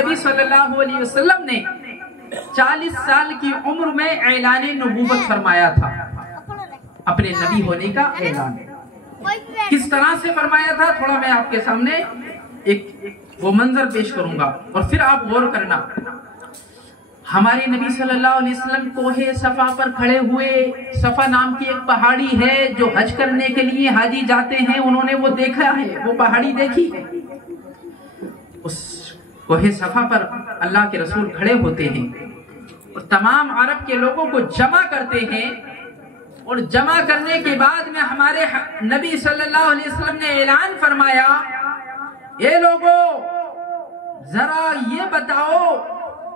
नबी सल्लल्लाहु अलैहि वसल्लम ने 40 साल की उम्र में ऐलान नबूवत फरमाया था, अपने नबी होने का ऐलान। किस तरह से फरमाया था, थोड़ा मैं आपके सामने एक वो मंजर पेश करूंगा और फिर आप गौर करना। हमारे नबी सल्लल्लाहु अलैहि वसल्लम कोहे सफा पर खड़े हुए। सफा नाम की एक पहाड़ी है जो हज करने के लिए हाजी जाते हैं, उन्होंने वो देखा है, वो पहाड़ी देखी है। उस कोहे सफा पर अल्लाह के रसूल खड़े होते हैं और तमाम अरब के लोगों को जमा करते हैं और जमा करने के बाद में हमारे नबी सल्लल्लाहु अलैहि वसल्लम ने ऐलान फरमाया, ये लोगों जरा ये बताओ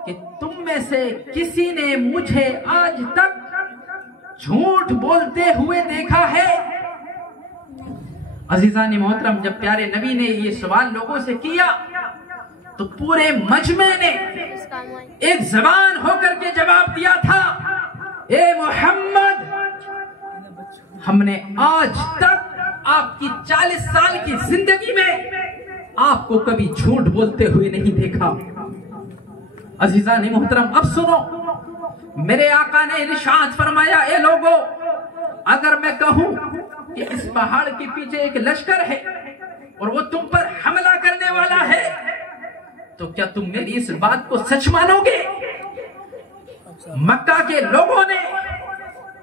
कि तुम में से किसी ने मुझे आज तक झूठ बोलते हुए देखा है? अजीजानी मोहतरम, जब प्यारे नबी ने ये सवाल लोगों से किया तो पूरे मजमे ने एक जबान होकर के जवाब दिया था, ए मोहम्मद, हमने आज तक आपकी 40 साल की जिंदगी में आपको कभी झूठ बोलते हुए नहीं देखा। अजीजानी मोहतरम, अब सुनो, मेरे आका ने इरशाद फरमाया, ए लोगों, अगर मैं कहूं कि इस पहाड़ के पीछे एक लश्कर है और वो तुम पर हमला करने वाला है, तो क्या तुम मेरी इस बात को सच मानोगे? मक्का के लोगों ने,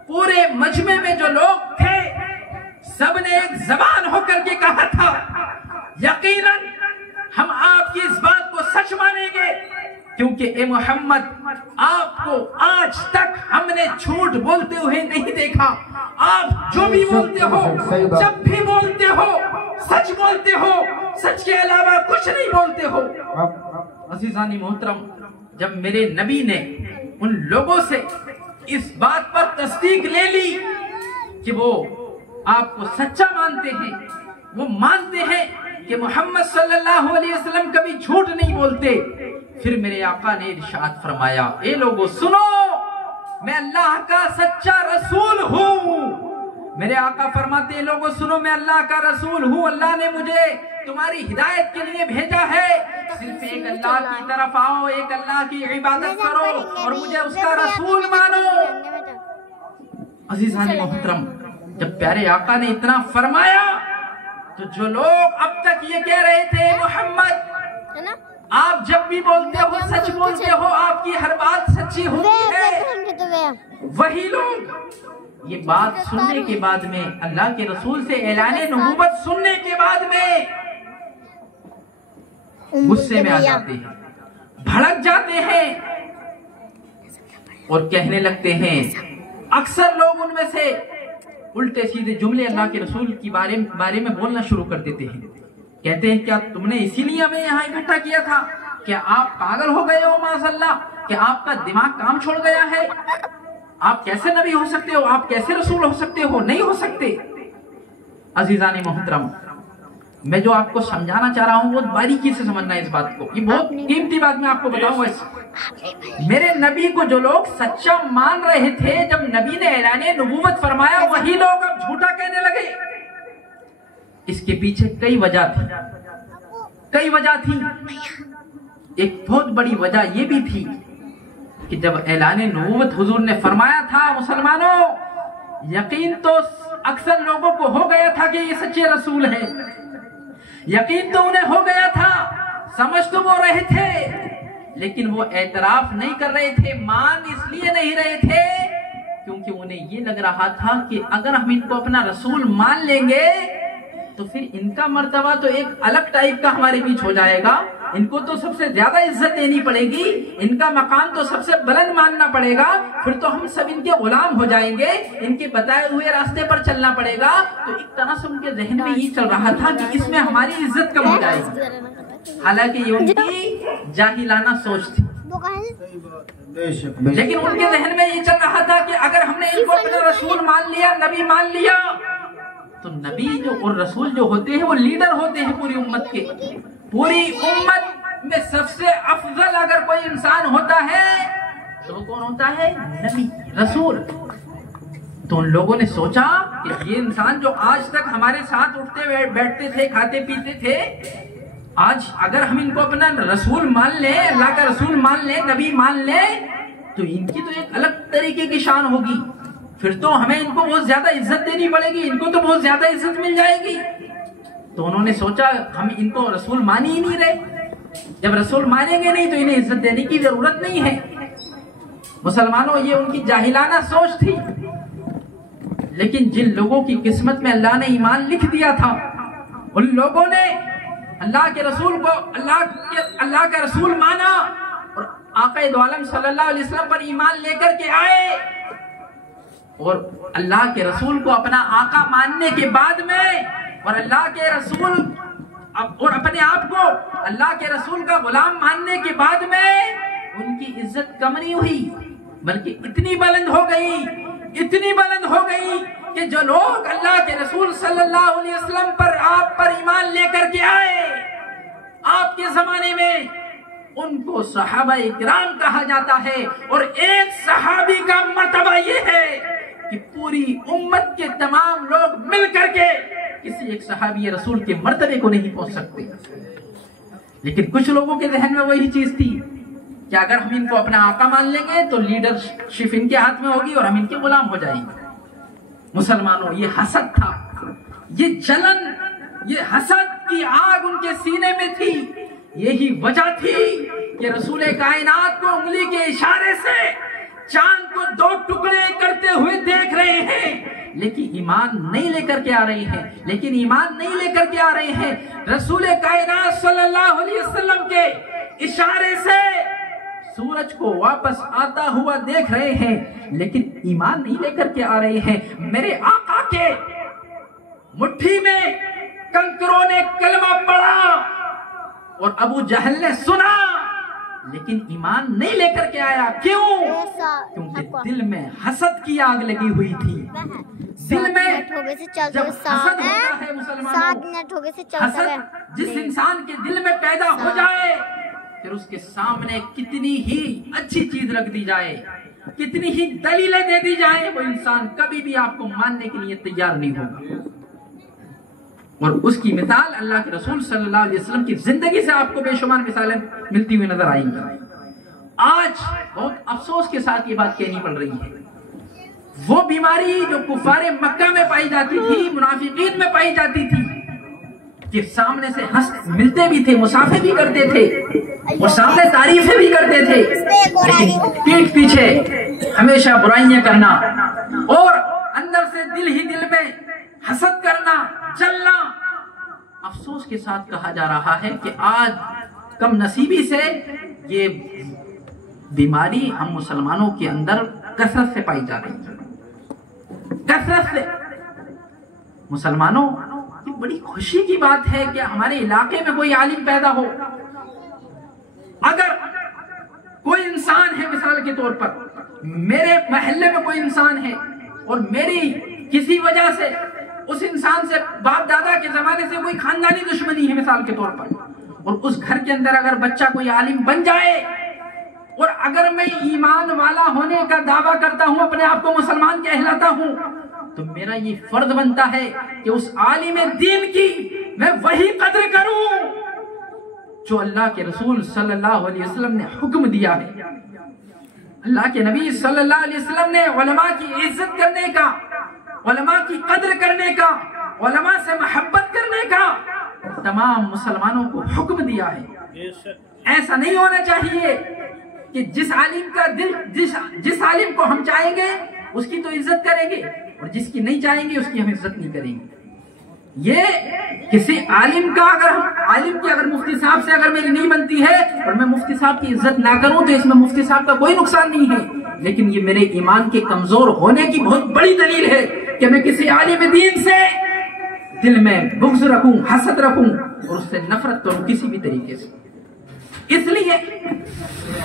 पूरे मजमे में जो लोग थे, सबने एक जबान होकर के कहा था, यकीनन हम आपकी इस बात को सच मानेंगे, क्योंकि ए मोहम्मद, आपको आज तक हमने झूठ बोलते हुए नहीं देखा। आप जो भी बोलते हो, जब भी बोलते हो, सच बोलते हो, सच के अलावा कुछ नहीं बोलते हो। अजीजानी मोहतरम, जब मेरे नबी ने उन लोगों से इस बात पर तस्दीक ले ली कि वो आपको सच्चा मानते हैं, वो मानते हैं कि मोहम्मद सल्लल्लाहु अलैहि वसल्लम कभी झूठ नहीं बोलते, फिर मेरे आका ने इरशाद फरमाया, ए लोगों सुनो, मैं अल्लाह का सच्चा रसूल हूँ। मेरे आका फरमाते हैं, लोगों सुनो, मैं अल्लाह का रसूल हूँ, अल्लाह ने मुझे तुम्हारी हिदायत के लिए भेजा है। सिर्फ एक अल्लाह की तरफ आओ, एक अल्लाह की इबादत करो और मुझे उसका रसूल मानो। अजीज़ान मोहतरम, जब प्यारे आका ने इतना फरमाया तो जो लोग अब तक ये कह रहे थे, मोहम्मद आप जब भी बोलते हो सच बोलते हो, आपकी हर बात सच्ची होती है, वही लोग ये बात सुनने के बाद में, अल्लाह के रसूल से ऐलाने नबूवत सुनने के बाद में गुस्से में आ जाते हैं, भड़क जाते हैं और कहने लगते हैं। अक्सर लोग उनमें से उल्टे सीधे जुमले अल्लाह के रसूल की बारे में बोलना शुरू कर देते हैं। कहते हैं, क्या तुमने इसीलिए हमें यहाँ इकट्ठा किया था? क्या आप पागल हो गए हो माज़अल्लाह? क्या आपका दिमाग काम छोड़ गया है? आप कैसे नबी हो सकते हो? आप कैसे रसूल हो सकते हो? नहीं हो सकते। अजीज़ानी मोहतरम, मैं जो आपको समझाना चाह रहा हूँ वो बारीकी से समझना है इस बात को। ये बहुत कीमती बात मैं आपको बताऊंगा। मेरे नबी को जो लोग सच्चा मान रहे थे, जब नबी ने ऐलाने नबूवत फरमाया, वही लोग अब झूठा कहने लगे। इसके पीछे कई वजह थी। एक बहुत बड़ी वजह ये भी थी कि जब ऐलाने नबूवत हुजूर ने फरमाया था, मुसलमानों, यकीन तो अक्सर लोगों को हो गया था कि ये सच्चे रसूल हैं, यकीन तो उन्हें हो गया था, समझ तो वो रहे थे, लेकिन वो एतराफ नहीं कर रहे थे। मान इसलिए नहीं रहे थे क्योंकि उन्हें ये लग रहा था कि अगर हम इनको अपना रसूल मान लेंगे तो फिर इनका मर्तबा तो एक अलग टाइप का हमारे बीच हो जाएगा, इनको तो सबसे ज्यादा इज्जत देनी पड़ेगी, इनका मकाम तो सबसे बुलंद मानना पड़ेगा, फिर तो हम सब इनके गुलाम हो जाएंगे, इनके बताए हुए रास्ते पर चलना पड़ेगा। तो एक तरह से उनके जहन में ये चल रहा था कि इसमें हमारी इज्जत कम हो जाएगी। हालांकि ये उनकी जाहिलाना सोच थी, लेकिन उनके जहन में ये चल रहा था कि अगर हमने इनको अपना रसूल मान लिया, नबी मान लिया, तो नबी जो और रसूल जो होते हैं वो लीडर होते हैं पूरी उम्मत के। पूरी उम्मत में सबसे अफजल अगर कोई इंसान होता है तो कौन होता है? नबी, रसूल। तो उन लोगों ने सोचा कि ये इंसान जो आज तक हमारे साथ उठते बैठते थे, खाते पीते थे, आज अगर हम इनको अपना रसूल मान ले, अल्लाह का रसूल मान ले, नबी मान ले, तो इनकी तो एक अलग तरीके की शान होगी। फिर तो हमें इनको बहुत ज्यादा इज्जत देनी पड़ेगी, इनको तो बहुत ज्यादा इज्जत मिल जाएगी। तो उन्होंने सोचा हम इनको रसूल मान ही नहीं रहे, जब रसूल मानेंगे नहीं तो इन्हें इज्जत देने की जरूरत नहीं है। मुसलमानों, ये उनकी जाहिलाना सोच थी। लेकिन जिन लोगों की किस्मत में अल्लाह ने ईमान लिख दिया था, उन लोगों ने अल्लाह के रसूल को अल्लाह का रसूल माना और आक़ा दो आलम सल्लल्लाहु अलैहि वसल्लम पर ईमान लेकर के आए। और अल्लाह के रसूल को अपना आका मानने के बाद में और अल्लाह के रसूल और अपने आप को अल्लाह के रसूल का गुलाम मानने के बाद में उनकी इज्जत कम नहीं हुई, बल्कि इतनी बुलंद हो गई कि जो लोग अल्लाह के रसूल सल्लल्लाहु अलैहि वसल्लम पर आप पर ईमान लेकर के आए, आपके जमाने में उनको सहाबा इकराम कहा जाता है। और एक सहाबी का मर्तबा ये है कि पूरी उम्मत के तमाम लोग मिल करके किसी एक सहाबी रसूल के मर्तबे को नहीं पहुंच सकते। लेकिन कुछ लोगों के जहन में वही चीज थी कि अगर हम इनको अपना आका मान लेंगे तो लीडरशिप इनके हाथ में होगी और हम इनके गुलाम हो जाएंगे। मुसलमानों, ये हसद था, ये जलन, ये हसद की आग उनके सीने में थी। यही वजह थी कि रसूल कायनात को उंगली के इशारे से चांद को दो टुकड़े करते हुए देख रहे हैं, लेकिन ईमान नहीं लेकर के आ रहे हैं। रसूल कायनात सल्लल्लाहु अलैहि वसल्लम के इशारे से सूरज को वापस आता हुआ देख रहे हैं, लेकिन ईमान नहीं लेकर के आ रहे हैं। मेरे आका के मुट्ठी में कंकरों ने कलमा पढ़ा और अबू जहल ने सुना, लेकिन ईमान नहीं लेकर के आया। क्यों? क्योंकि दिल में हसद की आग लगी हुई थी। दिल में जब हसद होता है मुसलमानों, हसद जिस इंसान के दिल में पैदा हो जाए, फिर उसके सामने कितनी ही अच्छी चीज रख दी जाए, कितनी ही दलीलें दे दी जाए, वो इंसान कभी भी आपको मानने के लिए तैयार नहीं होगा। और उसकी मिसाल अल्लाह के रसूल सल्लल्लाहु अलैहि वसल्लम की जिंदगी से आपको बेशुमार मिसालें मिलती हुई नजर आएंगी। आज बहुत अफसोस के साथ ये बात कहनी पड़ रही है, वो बीमारी जो कुफारे मक्का में पाई जाती थी, मुनाफिकीन में पाई जाती थी, कि सामने से हंस मिलते भी थे, मुसाफे भी करते थे और सामने तारीफें भी करते थे, लेकिन पीठ पीछे हमेशा बुराइयां करना और अंदर से दिल ही दिल में हसद करना, जलना। अफसोस के साथ कहा जा रहा है कि आज कम नसीबी से ये बीमारी हम मुसलमानों के अंदर कसरत से पाई जा रही है, कसरत से। मुसलमानों, ये बड़ी खुशी की बात है कि हमारे इलाके में कोई आलिम पैदा हो। अगर कोई इंसान है, मिसाल के तौर पर मेरे मोहल्ले में कोई इंसान है और मेरी किसी वजह से उस इंसान से बाप दादा के जमाने से कोई खानदानी दुश्मनी है मिसाल के तौर पर, और उस घर के अंदर अगर बच्चा कोई आलिम बन जाए और अगर मैं ईमान वाला होने का दावा करता हूं, अपने आप को मुसलमान कहलाता हूं, तो मेरा ये फर्ज बनता है कि उस आलिम दीन की मैं वही कदर करूं जो अल्लाह के रसूल सल्लल्लाहु अलैहि वसल्लम ने हुक्म दिया है। अल्लाह के नबी सल्लल्लाहु अलैहि वसल्लम ने उलमा की इज्जत करने का, उलमा की कदर करने का, उलमा से मोहब्बत करने का तमाम मुसलमानों को हुक्म दिया है। ऐसा नहीं होना चाहिए कि जिस आलिम का दिल जिस आलिम को हम चाहेंगे उसकी तो इज्जत करेंगे और जिसकी नहीं चाहेंगे उसकी हम इज्जत नहीं करेंगे। ये किसी आलिम का आलिम की अगर मुफ्ती साहब से अगर मेरी नहीं बनती है और मैं मुफ्ती साहब की इज्जत ना करूं तो इसमें मुफ्ती साहब का कोई नुकसान नहीं है, लेकिन ये मेरे ईमान के कमजोर होने की बहुत बड़ी दलील है कि मैं किसी आलिम दीन से दिल में बुग़्ज़ रखूं, हसद रखूं और उससे नफरत करूं किसी भी तरीके से। इसलिए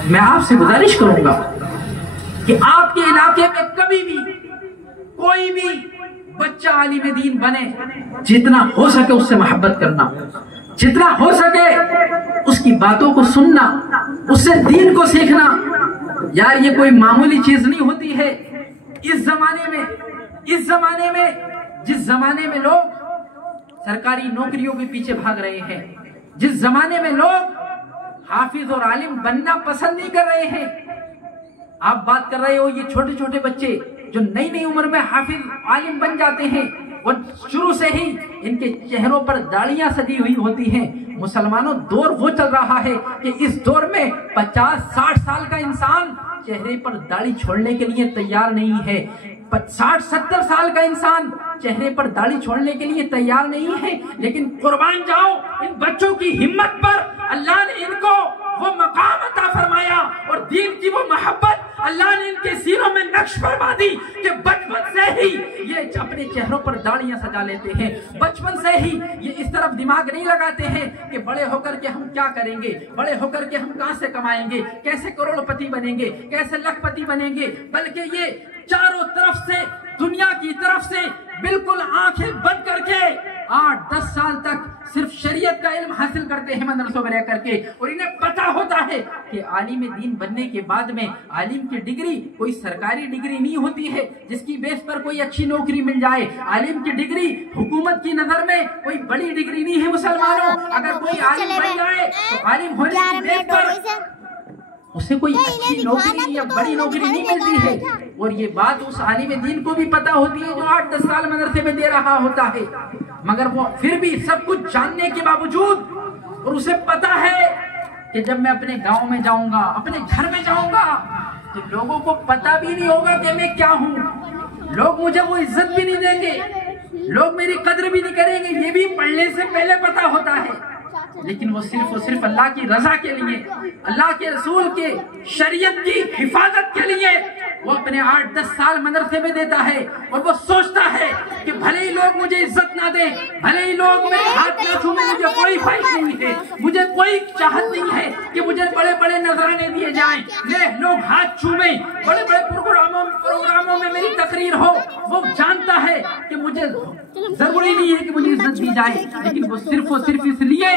मैं आपसे गुजारिश करूंगा कि आपके इलाके में कभी भी कोई भी बच्चा आलिम दीन बने, जितना हो सके उससे मोहब्बत करना, जितना हो सके उसकी बातों को सुनना, उससे दीन को सीखना। यार ये कोई मामूली चीज नहीं होती है। इस जमाने में जिस जमाने में लोग सरकारी नौकरियों के पीछे भाग रहे हैं, जिस जमाने में लोग हाफिज और आलिम बनना पसंद नहीं कर रहे हैं, आप बात कर रहे हो ये छोटे छोटे बच्चे जो नई नई उम्र में हाफिज आलिम बन जाते हैं और शुरू से ही इनके चेहरों पर दाढ़ियां सजी हुई होती हैं। मुसलमानों, दौर वो चल रहा है कि इस दौर में 50-60 साल का इंसान चेहरे पर दाढ़ी छोड़ने के लिए तैयार नहीं है। 60-70 साल का इंसान चेहरे पर दाढ़ी छोड़ने के लिए तैयार नहीं है। लेकिन कुर्बान जाओ इन बच्चों की हिम्मत पर, अल्लाह ने इनको वो मकाम अता फरमाया और दीन की वो मोहब्बत अल्लाह ने इनके सीनों में नक्श फरमा दी कि बचपन से ही ये अपने चेहरों पर दाढ़ियां सजा लेते हैं। बचपन से ही ये इस तरफ दिमाग नहीं लगाते हैं कि बड़े होकर के हम क्या करेंगे, बड़े होकर के हम कहां से कमाएंगे, कैसे करोड़पति बनेंगे, कैसे लखपति बनेंगे, बल्कि ये चारों तरफ से, दुनिया की तरफ से बिल्कुल आंखें बंद करके 8-10 साल तक सिर्फ शरीयत का इल्म हासिल करते हैं मदरसों में रह करके। और इन्हें पता होता है कि आलिम दीन बनने के बाद में आलिम की डिग्री कोई सरकारी डिग्री नहीं होती है जिसकी बेस पर कोई अच्छी नौकरी मिल जाए। आलिम की डिग्री हुकूमत की नजर में कोई बड़ी डिग्री नहीं है। मुसलमानों, अगर कोई आलिम बन जाए तो आलिम होने की बेस पर उसे कोई अच्छी नौकरी या बड़ी नौकरी नहीं मिलती है। और ये बात उस आलिम दीन को भी पता होती है जो 8-10 साल मदरसे में दे रहा होता है, मगर वो फिर भी सब कुछ जानने के बावजूद और उसे पता है कि जब मैं अपने गांव में जाऊंगा, अपने घर में जाऊंगा, तो लोगों को पता भी नहीं होगा कि मैं क्या हूँ। लोग मुझे वो इज्जत भी नहीं देंगे, लोग मेरी कद्र भी नहीं करेंगे। ये भी पढ़ने से पहले पता होता है। लेकिन वो सिर्फ अल्लाह की रजा के लिए, अल्लाह के रसूल के शरीयत की हिफाजत के लिए वो अपने 8-10 साल मदरसे में देता है। और वो सोचता है कि भले ही लोग मुझे इज्जत ना दें, भले ही लोग मेरे हाथ ना छूमें, मुझे कोई ख्वाहिश नहीं है, मुझे कोई चाहत नहीं है कि मुझे बड़े बड़े नजराने दिए जाएं, लोग हाथ छूमें, बड़े बड़े प्रोग्रामों में मेरी तकरीर हो। वो जानता है कि मुझे जरूरी नहीं है कि मुझे इज्जत दी जाए, लेकिन वो सिर्फ और सिर्फ इसलिए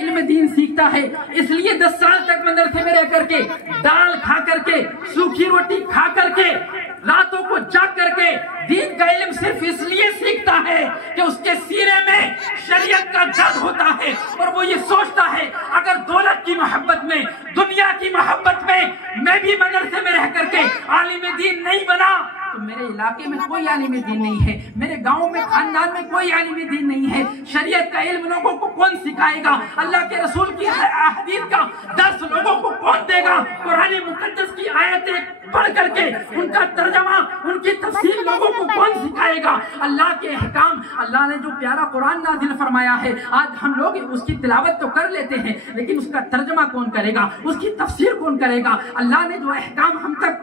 इल्म दीन सीखता है, इसलिए 10 साल तक मदरसे में रह करके, दाल खा करके, सूखी रोटी खा करके, रातों को जाग करके दीन का इल्म सिर्फ इसलिए सीखता है कि उसके सीने में शरीयत का दर्द होता है। और वो ये सोचता है अगर दौलत की मोहब्बत में, दुनिया की मोहब्बत में मैं भी मदरसे में रह करके आलिम दीन नहीं बना तो मेरे इलाके में कोई आलिम दीन नहीं है, मेरे गांव में, खानदान में कोई आलिम दीन नहीं है। शरीयत का इल्म लोगों को कौन सिखाएगा? अल्लाह के रसूल की हदीस का दर्स लोगों को कौन देगा? कुरान मुकद्दस की आयतें पढ़ करके उनका तर्जमा, उनकी तफसीर लोगों को कौन सिखाएगा? अल्लाह के अहकाम, अल्लाह ने जो प्यारा कुरान नाज़िल फरमाया है, आज हम लोग उसकी तिलावत तो कर लेते हैं, लेकिन उसका तर्जमा कौन करेगा, उसकी तफसीर कौन करेगा? अल्लाह ने जो अहकाम हम तक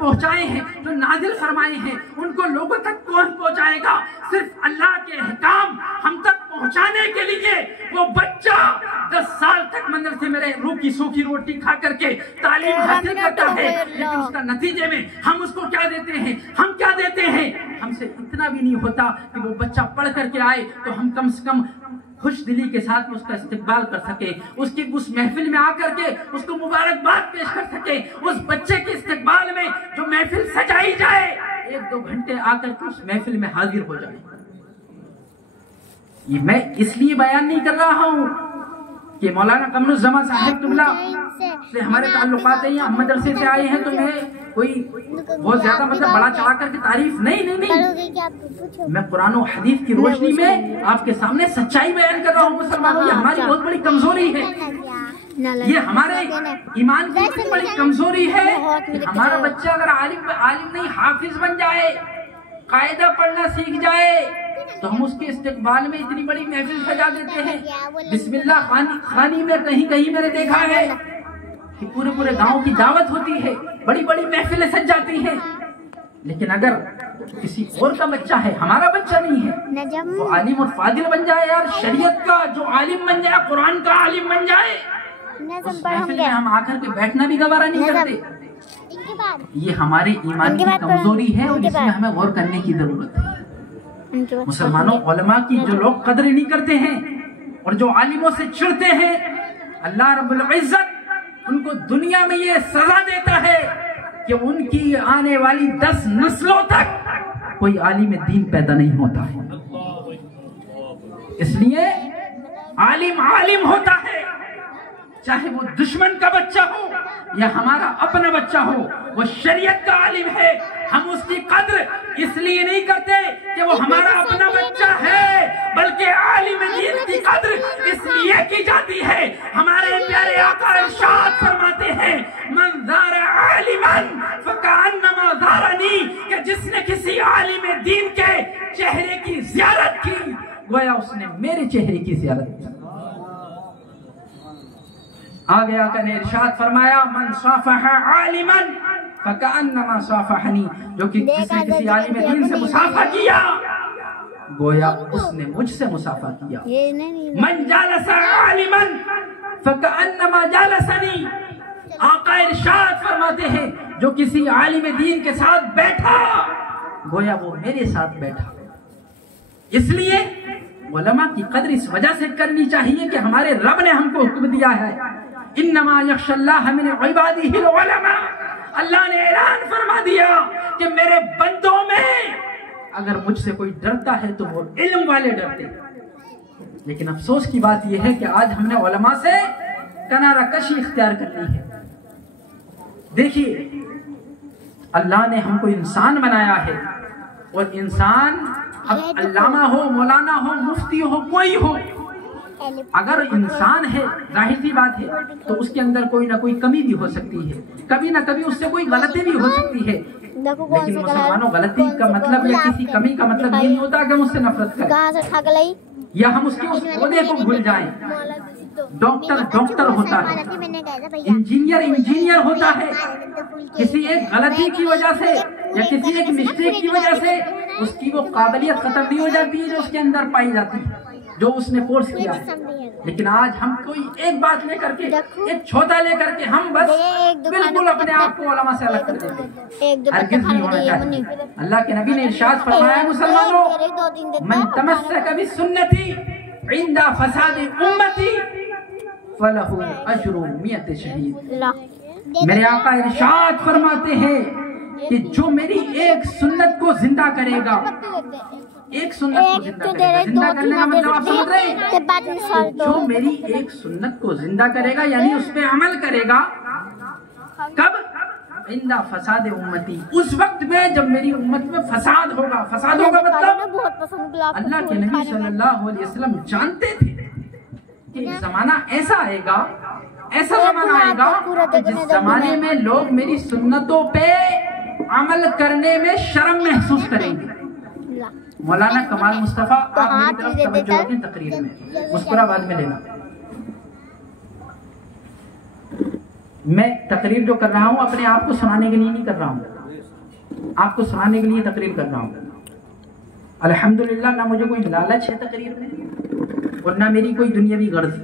पहुंचाए हैं, जो नाज़िल फरमाए हैं, उनको लोगों तक कौन पहुंचाएगा? सिर्फ अल्लाह के अहकाम हम तक पहुंचाने के लिए वो बच्चा 10 साल तक मदरसे में रह, रूखी सूखी रोटी खा करके तालीम हासिल करता है, लेकिन उसका नतीजे में हम उसको क्या देते हैं? हम क्या देते हैं? हमसे इतना भी नहीं होता कि वो बच्चा पढ़ करके आए तो हम कम से कम खुश दिली के साथ में उसका इस्तेकबाल कर सके, उसकी उस महफिल में आकर के उसको मुबारकबाद पेश कर सके। उस बच्चे के इस्तेकबाल में जो महफिल सजाई जाए, 1-2 घंटे आकर के उस महफिल में हाजिर हो जाए। ये मैं इसलिए बयान नहीं कर रहा हूँ कि मौलाना कमरुज़्ज़मान साहिब किबला से हमारे ताल्लुकात हैं या हम मदरसे से आए हैं तो मैं कोई बहुत ज्यादा मतलब बड़ा चढ़ा करके तारीफ नहीं। मैं कुरान और हदीस की रोशनी में आपके सामने सच्चाई बयान कर रहा हूँ। मुसलमानों, ये हमारी बहुत बड़ी कमजोरी है, ये हमारे ईमान की बहुत बड़ी कमजोरी है कि हमारा बच्चा अगर आलिम नहीं हाफिज बन जाए, कायदा पढ़ना सीख जाए, तो हम उसके इस्तेकबाल में इतनी बड़ी महफिल सजा देते हैं। बिस्मिल्लाह खानी में कहीं कहीं मैंने देखा है कि पूरे गांव की दावत होती है, बड़ी बड़ी महफिलें सज जाती हैं, लेकिन अगर किसी और का बच्चा है, हमारा बच्चा नहीं है, वो आलिम और फादिल बन जाए, यार शरीयत का जो आलिम बन जाए, कुरान का आलिम बन जाए, उस महफिल में हम आकर के बैठना भी गवारा नहीं करते। ये हमारे ईमान की कमजोरी है और इसमें हमें गौर करने की जरूरत है। मुसलमानों, उलमा की जो लोग कदर नहीं करते हैं और जो आलिमों से चिढ़ते हैं, अल्लाह रब्बुल इज्जत उनको दुनिया में ये सजा देता है कि उनकी आने वाली 10 नस्लों तक कोई आलिम दीन पैदा नहीं होता है। इसलिए आलिम आलिम होता है, चाहे वो दुश्मन का बच्चा हो या हमारा अपना बच्चा हो, वो शरीयत का आलिम है। हम उसकी कद्र इसलिए नहीं करते कि वो हमारा अपना बच्चा है, बल्कि आलिम दीन की कद्र इसलिए की जाती है। हमारे प्यारे आका इरशाद फरमाते हैं, मन ज़ारा आलिमन फकअन्नमा ज़ारनी, कि जिसने किसी आलिम दीन के चेहरे की ज़ियारत की, गोया उसने मेरे चेहरे की ज़ियारत की। आगे आकर ने इरशाद फरमाया, मन साफहा आलिमन फकअन्नमा साफहनी, जो कि किसी आलिम दीन से मुसाफा किया, गोया उसने मुझसे मुसाफा किया। मन जालसा आलिमन फकअन्नमा जालसनी, आका इरशाद फरमाते हैं, जो किसी आलिम दीन के साथ बैठा, गोया वो मेरे साथ बैठा। इसलिए उलमा की कद्र इस वजह से करनी चाहिए कि हमारे रब ने हमको हुक्म दिया है, इन्नमा यख्शल्लाह मिन इबादिहिल उलमा। अल्लाह ने ऐलान फरमा दिया कि मेरे बंदों में अगर मुझसे कोई डरता है तो वो इल्म वाले डरते। लेकिन अफसोस की बात यह है कि आज हमने उलमा से किनारा कशी इख्तियार कर ली है। देखिए, अल्लाह ने हमको इंसान बनाया है, और इंसान अब अल्लामा हो, मौलाना हो, मुफ्ती हो, कोई हो, अगर इंसान है, जाहिर सी बात है, तो उसके अंदर कोई ना कोई कमी भी हो सकती है, कभी ना कभी उससे कोई गलती भी हो सकती है। लेकिन मुसलमानों, गलती का मतलब या किसी कमी का मतलब ये नहीं होता कि हम उससे नफरत करें या हम उसके उस ओहदे को भूल जाएं। डॉक्टर डॉक्टर होता है, इंजीनियर इंजीनियर होता है, किसी एक गलती की वजह से या किसी एक मिस्टेक की वजह से उसकी वो काबिलियत खत्म नहीं हो जाती है जो उसके अंदर पाई जाती है, जो उसने कोर्स किया है। लेकिन आज हम कोई एक बात लेकर के, एक छोटा लेकर के हम बस बिल्कुल अपने आप को उलमा से अलग कर देते हैं। हरगिज़ नहीं होना चाहिए। अल्लाह के नबी ने इरशाद फरमाया, मुसलमानों, मन तमस्सक बिसुन्नती इंदा फसादी उम्मती फलहु अज्रु मियत शहीद। मेरे आका इरशाद फरमाते हैं कि जो मेरी एक सुन्नत को जिंदा करेगा, एक सुन्नत को जिंदा करने का मतलब आप समझ रहे हैं? जो मेरी एक सुन्नत को जिंदा करेगा यानी उस पर अमल करेगा, कब? इंदा फसाद उम्मती, उस वक्त में जब मेरी उम्मत में फसाद होगा। फसाद होगा मतलब अल्लाह के नबी सल्लल्लाहु अलैहि वसल्लम जानते थे कि एक जमाना ऐसा आएगा, ऐसा जमाना आएगा कि जिस जमाने में लोग मेरी सुन्नतों पे अमल करने में शर्म महसूस करेंगे। मौलाना कमाल मुस्तफा, आप मेरी तरफ तवज्जो रखें तकरीर में, मुस्कुरा बाद में लेना। मैं तकरीर जो कर रहा हूँ अपने आप को सुनाने के लिए नहीं कर रहा हूँ, आपको सुनाने के लिए तकरीर कर रहा हूँ। अल्हम्दुलिल्लाह, ना मुझे कोई लालच है तकरीर में और ना मेरी कोई दुनियावी गर्ज।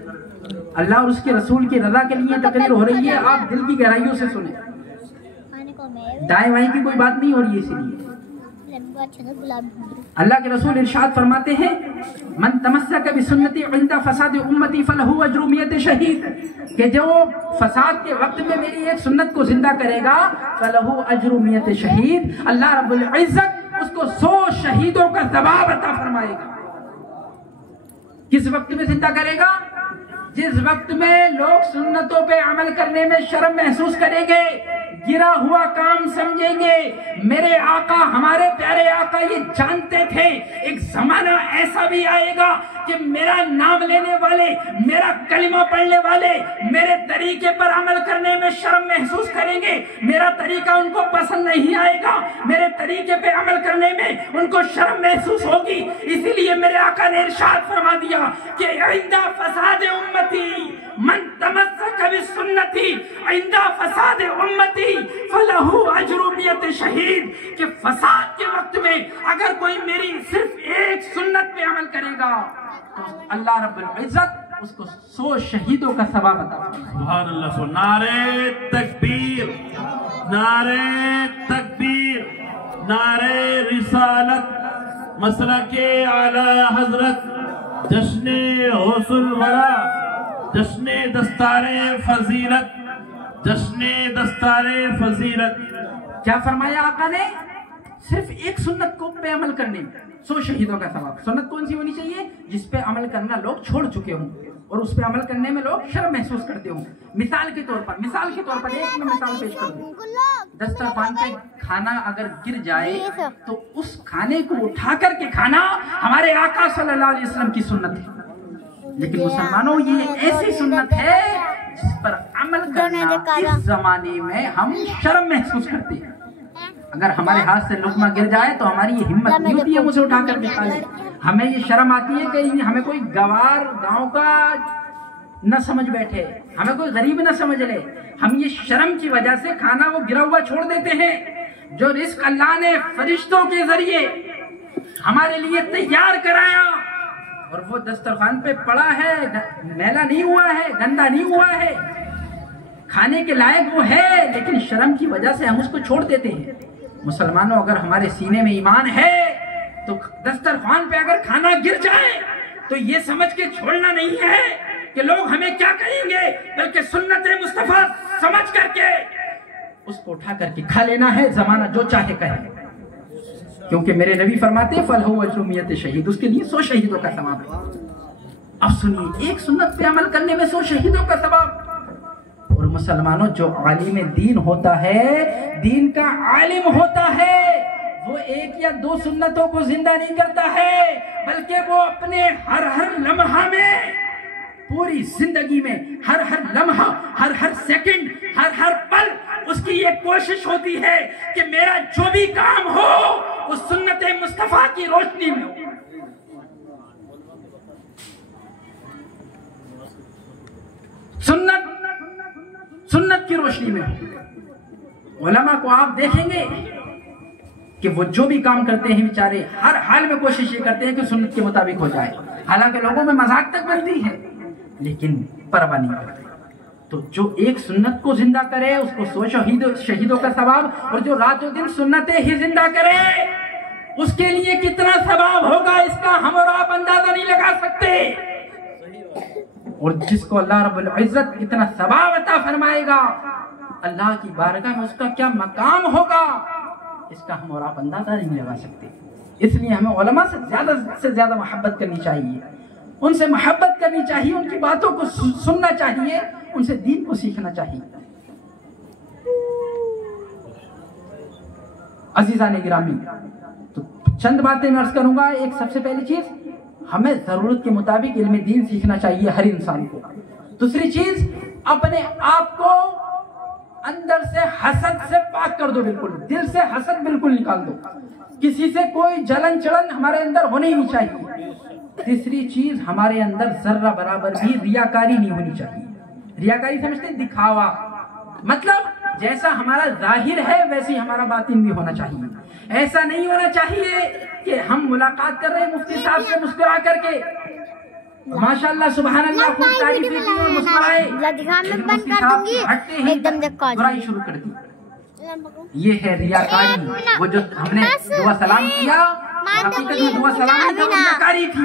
अल्लाह और उसके रसूल की रजा के लिए तकरीर हो रही है, आप दिल की गहराइयों से सुने, दाएं बाएं की कोई बात नहीं हो रही है। इसीलिए अल्लाह के रसूल इरशाद फरमाते हैं, मन तमस्सक बिसुन्नती इंदा फसाद उम्मती फलहु अज्रु मियत शहीद, कि जो फसाद के वक्त में मेरी एक सुन्नत को जिंदा करेगा, फलहु अज्रु मियत शहीद, अल्लाह रब्बुल इज्जत उसको 100 शहीदों का सवाब अता फरमाएगा। किस वक्त में जिंदा करेगा? जिस वक्त में लोग सुन्नतों पे अमल करने में शर्म महसूस करेंगे, गिरा हुआ काम समझेंगे। मेरे आका, हमारे प्यारे आका ये जानते थे एक जमाना ऐसा भी आएगा कि मेरा नाम लेने वाले, मेरा कलिमा पढ़ने वाले मेरे तरीके पर अमल करने में शर्म महसूस करेंगे, मेरा तरीका उनको पसंद नहीं आएगा, मेरे तरीके पे अमल करने में उनको शर्म महसूस होगी। इसीलिए मेरे आका ने इरशाद फरमा दिया कि इंदा फसाद उम्मती मन तमस्सक बिसुन्नती इंदा फसाद उम्मती फलहु अज्रु मियत शहीद, कि फसाद के वक्त में अगर कोई मेरी सिर्फ एक सुन्नत पे अमल करेगा तो अल्लाह रब्बुल इज्जत उसको 100 शहीदों का सवाब अता फरमाएगा। सुभान अल्लाह। नारे तकबीर, नारे तकबीर, नारे रिसालत, मसलके आला हजरत, जश्ने गौसुल वरा, जश्ने दस्तारे फजीलत, जश्ने दस्तारे फजीलत। क्या फरमाया आका ने सिर्फ एक सुन्नत को पे अमल करने में 100 शहीदों का सवाब। सुन्नत कौन सी होनी चाहिए? जिस पे अमल करना लोग छोड़ चुके हों और उस पे अमल करने में लोग शर्म महसूस करते हों। मिसाल के तौर पर एक मिसाल पेश कर दूं। दस्तरखान पे खाना अगर गिर जाए तो उस खाने को उठा करके खाना हमारे आका सल्लल्लाहु अलैहि वसल्लम की सुन्नत है। लेकिन मुसलमानों, ये ऐसी सुन्नत है जिस पर अमल करना इस जमाने में हम शर्म महसूस करते हैं। अगर हमारे हाथ से लुकमा गिर जाए तो हमारी ये हिम्मत नहीं होती है उसे उठा कर के खा ले। हमें ये शर्म आती है कि हमें कोई गवार गांव का न समझ बैठे, हमें कोई गरीब न समझ ले। हम ये शर्म की वजह से खाना वो गिरा हुआ छोड़ देते हैं जो रिस्क अल्लाह ने फरिश्तों के जरिए हमारे लिए तैयार कराया, और वो दस्तरखान पे पड़ा है, मैला नहीं हुआ है, गंदा नहीं हुआ है, खाने के लायक वो है, लेकिन शर्म की वजह से हम उसको छोड़ देते हैं। मुसलमानों, अगर हमारे सीने में ईमान है तो दस्तरखान पे अगर खाना गिर जाए तो ये समझ के छोड़ना नहीं है कि लोग हमें क्या कहेंगे, बल्कि सुन्नत मुस्तफा समझ करके उसको उठा करके खा लेना है, जमाना जो चाहे कहे। क्योंकि मेरे नबी फरमाते फलहु अजरुमियत शहीद, उसके लिए 100 शहीदों का सवाब है। अब सुनिए, एक सुन्नत पे अमल करने में 100 शहीदों का सवाब। और मुसलमानों, जो आलिम दीन होता है, दीन का आलिम होता है, वो एक या 2 सुन्नतों को जिंदा नहीं करता है, बल्कि वो अपने हर लम्हा में, पूरी जिंदगी में, हर लम्हा, हर सेकंड, हर पल उसकी ये कोशिश होती है कि मेरा जो भी काम हो उस सुन्नत मुस्तफा की रोशनी में हो। सुन्नत की रोशनी में उलमा को आप देखेंगे कि वो जो भी काम करते हैं बेचारे हर हाल में कोशिश ये करते हैं कि सुन्नत के मुताबिक हो जाए। हालांकि लोगों में मजाक तक बनती है, लेकिन परवाह नहीं करते। तो जो एक सुन्नत को जिंदा करे उसको 100 शहीदों का सवाब, और जो रातों दिन सुन्नतें ही जिंदा करे उसके लिए कितना सवाब होगा इसका हम और आप अंदाजा नहीं लगा सकते। और जिसको अल्लाह रब्बुल इज्जत इतना सवाब अता फरमाएगा, अल्लाह की बारगाह में उसका क्या मकाम होगा, इसका हम और आप अंदाजा नहीं लगा सकते। इसलिए हमें उलमा से ज्यादा मोहब्बत करनी चाहिए, उनसे मोहब्बत करनी चाहिए, उनकी बातों को सुनना चाहिए, उनसे दीन को सीखना चाहिए। अजीज़ान गिरामी, तो चंद बातें मैं अर्ज करूंगा। एक सबसे पहली चीज, हमें जरूरत के मुताबिक इल्म दीन सीखना चाहिए हर इंसान को। दूसरी चीज, अपने आप को अंदर से हसद से पाक कर दो, बिल्कुल दिल से हसद बिल्कुल निकाल दो, किसी से कोई जलन चलन हमारे अंदर होनी नहीं चाहिए। तीसरी चीज, हमारे अंदर जर्रा बराबर भी रियाकारी नहीं होनी चाहिए। रियाकारी समझते हैं? दिखावा, मतलब जैसा हमारा जाहिर है वैसे हमारा बातिन भी होना चाहिए। ऐसा नहीं होना चाहिए कि हम मुलाकात कर रहे हैं मुफ्ती साहब से मुस्कुरा करके, माशाअल्लाह सुभान अल्लाह, खूब तारीफ की और मुस्कुराए, मुफ्ती साहब हटते ही बुराई शुरू कर दी। ये है रियाकारी। वो जो हमने दुआ सलाम किया, हकीकत में दुआ सलाम नहीं था, रियाकारी थी।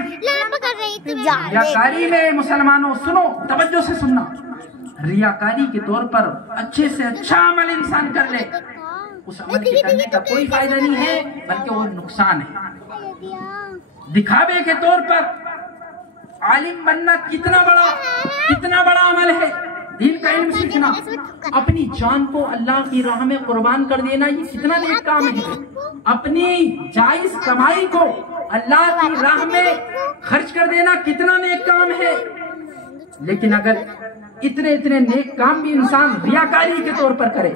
रियाकारी में मुसलमानों सुनो, तवज्जो से सुनना, रियाकारी के तौर पर अच्छे से अच्छा अमल इंसान कर ले, उस अमल के करने का कोई फायदा नहीं है, बल्कि वो नुकसान है। दिखावे के तौर पर आलिम बनना कितना बड़ा अमल है। दीन का इल्म सीखना, अपनी जान को अल्लाह की राह में कुर्बान कर देना, ये कितना नेक काम है। अपनी जायज कमाई को अल्लाह की राह में खर्च कर देना कितना नेक काम है। लेकिन अगर इतने नेक काम भी इंसान रियाकारी के तौर पर करे,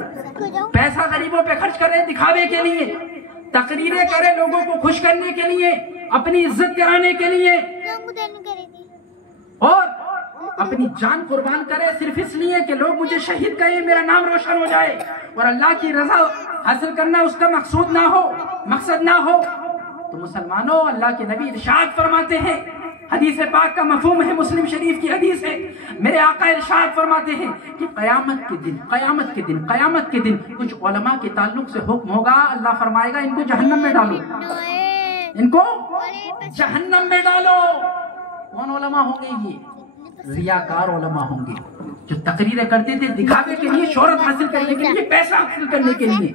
पैसा गरीबों पे खर्च करे दिखावे के लिए, तकरीरें करे लोगों को खुश करने के लिए, अपनी इज्जत कराने के लिए, और अपनी जान कुर्बान करे सिर्फ इसलिए कि लोग मुझे शहीद कहें, मेरा नाम रोशन हो जाए, और अल्लाह की रजा हासिल करना उसका मकसूद ना हो, मकसद ना हो, तो मुसलमानों, अल्लाह के नबी इरशाद फरमाते हैं, हदीस पाक का मफहूम है, मुस्लिम शरीफ की हदीस है, मेरे आका इरशाद फरमाते हैं कि क़यामत के दिन कुछ उलमा के ताल्लुक से हुक्म होगा, अल्लाह फरमाएगा इनको जहन्नम में डालो, इनको जहन्नम में डालो। कौन उलमा होंगे? ये रियाकार उलमा होंगे, जो तकरीरें करते थे दिखावे के लिए, शोहरत हासिल करने के लिए, पैसा हासिल करने के लिए,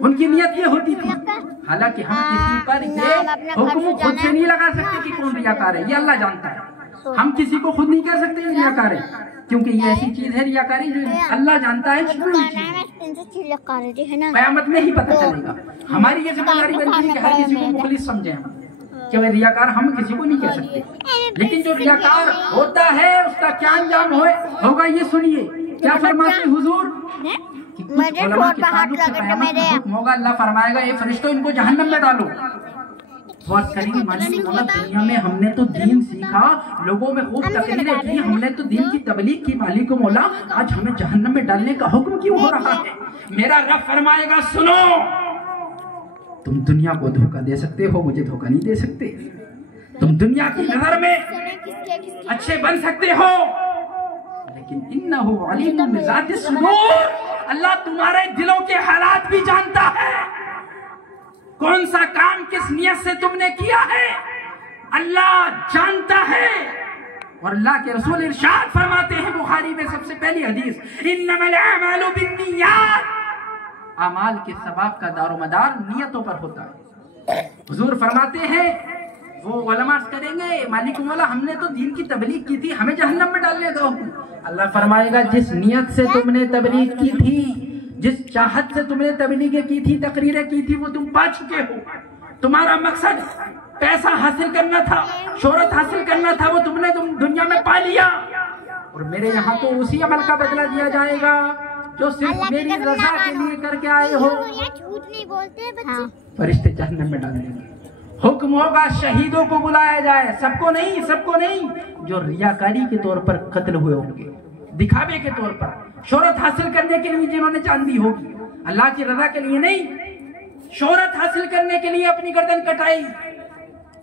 उनकी नियत ये होती थी। हालांकि हम किसी पर ये हुक्म खुद से नहीं लगा सकते कि कौन रियाकार है, ये अल्लाह जानता है। हम किसी को खुद नहीं कह सकते ये रियाकार है, क्योंकि ये ऐसी चीज है रियाकारी जो अल्लाह जानता है। क़यामत में ही पता चलेगा। हमारी ये जिम्मेदारी बनती है कि हर किसी को मुखलिस समझे हम, कि भाई रियाकार हम किसी को नहीं कह सकते। लेकिन जो रियाकार होता है उसका क्या अंजाम होगा ये सुनिए। क्या फरमाते हुजूर? होगा अल्लाह फरमाएगा ये फरिश्तों इनको जहन्नम में डालो। बात करेंगे मालिक मौला दुनिया में हमने तो दीन सीखा, लोगों में खूब तकरीरें की, हमने तो दीन की तबलीग की, मालिक मौला आज हमें जहन्नम में डालने का हुक्म क्यों हो रहा है? मेरा रब फरमाएगा सुनो, तुम दुनिया को धोखा दे सकते हो, मुझे धोखा नहीं दे सकते। तुम दुनिया की नजर में अच्छे बन सकते हो, लेकिन इन्नहु अलीमुम बिज़ाति सुदूर, अल्लाह तुम्हारे दिलों के हालात भी जानता है। कौन सा काम किस नियत से तुमने किया है अल्लाह जानता है। और अल्लाह के रसूल इरशाद फरमाते हैं बुखारी में सबसे पहली हदीस, इन्नमल अमालु बिन्नियात, अमाल के सवाब का दारोमदार नियतों पर होता है। हुजूर फरमाते हैं वो उलमा करेंगे मालिक मौला हमने तो दीन की तबलीग की थी, हमें जहन्नम में डालने दो। अल्लाह फरमाएगा जिस नियत से तुमने तबलीग की थी, जिस चाहत से तुमने तबलीग की थी, तकरीरें की थी, वो तुम पा चुके हो। तुम्हारा मकसद पैसा हासिल करना था, शोहरत हासिल करना था, वो तुम दुनिया में पा लिया। और मेरे यहाँ तो उसी अमल का बदला दिया जाएगा जो सिर्फ मेरी रजा के लिए करके आए हो। झूठ नहीं बोलते बच्चे। फरिश्ते जहन्नम में डाल देंगे। हुक्म होगा शहीदों को बुलाया जाए, सबको नहीं, सबको नहीं, जो रियाकारी के तौर पर कत्ल हुए होंगे, दिखावे के तौर पर, शोहरत हासिल करने के लिए जिन्होंने चांदी होगी, अल्लाह की रजा के लिए नहीं, शोहरत हासिल करने के लिए अपनी गर्दन कटाई।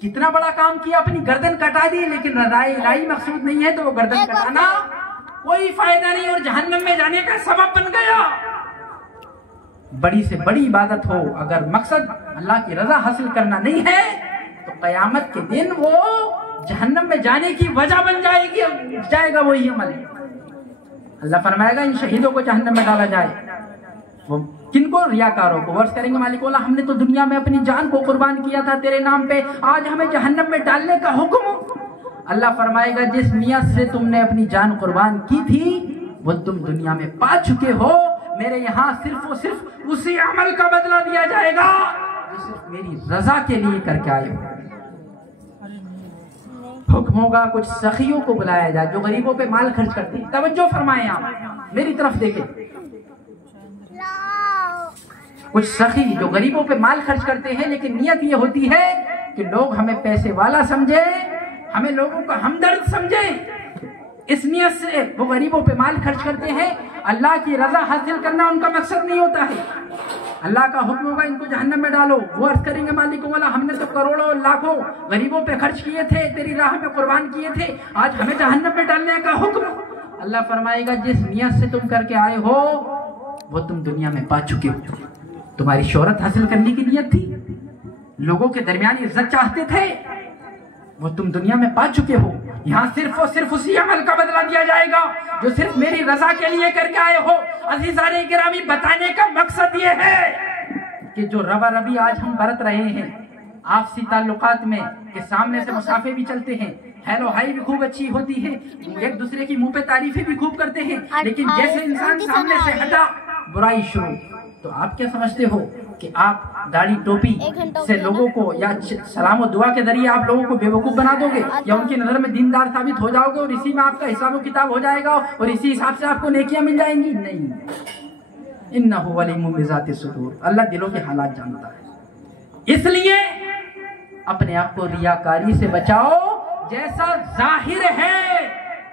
कितना बड़ा काम किया, अपनी गर्दन कटा दी, लेकिन रज़ाए इलाही मकसूद नहीं है तो वो गर्दन कटाना कोई फायदा नहीं और जहन्नम में जाने का सबब बन गया। बड़ी से बड़ी इबादत हो, अगर मकसद अल्लाह की रजा हासिल करना नहीं है तो कयामत के दिन वो जहन्नम में जाने की वजह बन जाएगा वही अमल। अल्लाह फरमाएगा इन शहीदों को जहन्नम में डाला जाए। वो किनको? रियाकारों को। वर्ष करेंगे मालिक अल्लाह हमने तो दुनिया में अपनी जान को कुर्बान किया था तेरे नाम पे, आज हमें जहन्नम में डालने का हुक्म। अल्लाह फरमाएगा जिस नियत से तुमने अपनी जान कुर्बान की थी वो तुम दुनिया में पा चुके हो। मेरे यहाँ सिर्फ और सिर्फ उसी अमल का बदला दिया जाएगा जो सिर्फ मेरी रजा के लिए करके आए हो। हुक्म होगा कुछ सखियों को बुलाया जाए जो गरीबों पे माल खर्च करते हैं। तवज्जो फरमाएं, आप मेरी तरफ देखें। कुछ सखी जो गरीबों पे माल खर्च करते हैं, लेकिन नियत ये होती है कि लोग हमें पैसे वाला समझे, हमें लोगों का हमदर्द समझे। इस नियत से वो गरीबों पे माल खर्च करते हैं। अल्लाह की रजा हासिल करना उनका मकसद नहीं होता है। अल्लाह का हुक्म होगा इनको जहन्नम में डालो। वो अर्ज करेंगे मालिक वाला हमने तो करोड़ों लाखों गरीबों पे खर्च किए थे, तेरी राह में कुर्बान किए थे, आज हमें जहन्नम में डालने का हुक्म। अल्लाह फरमाएगा जिस नियत से तुम करके आए हो वो तुम दुनिया में पा चुके हो। तुम्हारी शोहरत हासिल करने की नियत थी, लोगों के दरमियान इज्जत चाहते थे, वो तुम दुनिया में पा चुके हो। यहाँ सिर्फ और सिर्फ उसी अमल का बदला दिया जाएगा जो सिर्फ मेरी रजा के लिए करके आए हो। अज़ीज़ाने गिरामी, बताने का मकसद ये है कि जो रवा रबी आज हम बरत रहे हैं आपसी ताल्लुकात में, के सामने से मुसाफे भी चलते हैं, हेलो हाई भी खूब अच्छी होती है, एक दूसरे की मुंह पे तारीफें भी खूब करते हैं, लेकिन जैसे इंसान सामने से हटा बुराई शुरू। तो आप क्या समझते हो कि आप दाढ़ी टोपी से लोगों को या सलाम और दुआ के जरिए आप लोगों को बेवकूफ बना दोगे या उनकी नजर में दीनदार साबित हो जाओगे और इसी में आपका हिसाब किताब हो जाएगा और इसी हिसाब से आपको नेकियां मिल जाएंगी? नहीं। इन्नहु अलीमुम बिज़ाति सुदूर, अल्लाह दिलों के हालात जानता है। इसलिए अपने आप को रियाकारी से बचाओ। जैसा जाहिर है,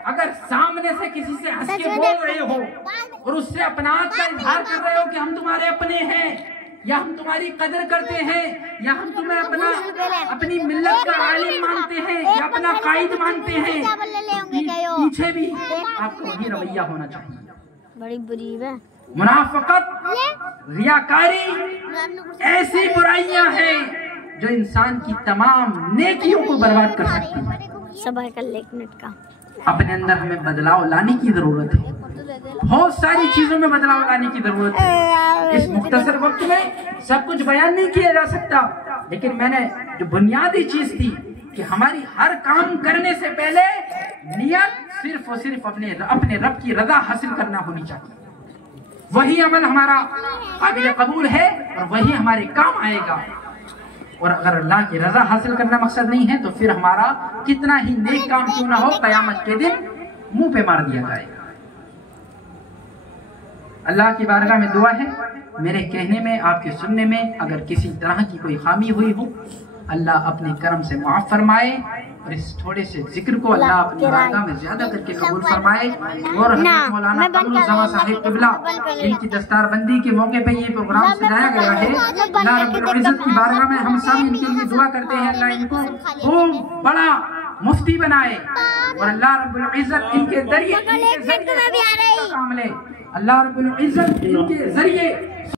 अगर सामने से किसी से हंस के बोल रहे हो और उससे अपनात का इजहार कर रहे हो कि हम तुम्हारे अपने हैं या हम तुम्हारी कदर करते हैं या हम तुम्हें अपनी मिल्लत का आलिम मानते हैं या अपना कायद मानते हैं, पीछे भी आपको वही रवैया होना चाहिए। बड़ी बुरी है मुनाफिकत, रियाकारी ऐसी बुराइयां हैं जो इंसान की तमाम नेकियों को बर्बाद कर सकती है। सबर कर ले एक मिनट का। अपने अंदर हमें बदलाव लाने की जरूरत है। बहुत सारी चीजों में बदलाव लाने की जरूरत है। इस मुख्तसर वक्त में सब कुछ बयान नहीं किया जा सकता, लेकिन मैंने जो बुनियादी चीज थी कि हमारी हर काम करने से पहले नियत सिर्फ और सिर्फ अपने रब की रजा हासिल करना होनी चाहिए। वही अमल हमारा काबिल कबूल है और वही हमारे काम आएगा। और अगर अल्लाह की रजा हासिल करना मकसद नहीं है तो फिर हमारा कितना ही नेक काम क्यों ना हो, कयामत के दिन मुंह पे मार दिया जाएगा। अल्लाह की बारगाह में दुआ है, मेरे कहने में, आपके सुनने में अगर किसी तरह की कोई खामी हुई हो, अल्लाह अपने करम से मुआफ फरमाए और इस थोड़े से जिक्र को अल्लाह अपनी बारगाह में ज्यादा करके कबूल फरमाए। और हज़रत मौलाना कमरुज़्ज़मा साहिब क़िबला इनकी दस्तारबंदी के मौके पे ये प्रोग्राम सजाया गया है। अल्लाह रब्बुल इज़्ज़त की बारगाह में हम सब इनके लिए दुआ करते हैं, अल्लाह इनको खूब बड़ा मुफ्ती बनाए और अल्लाह रब्बुल इज़्ज़त इनके जरिए काम ले। अल्लाह रब्बुल इज़्ज़त इनके जरिए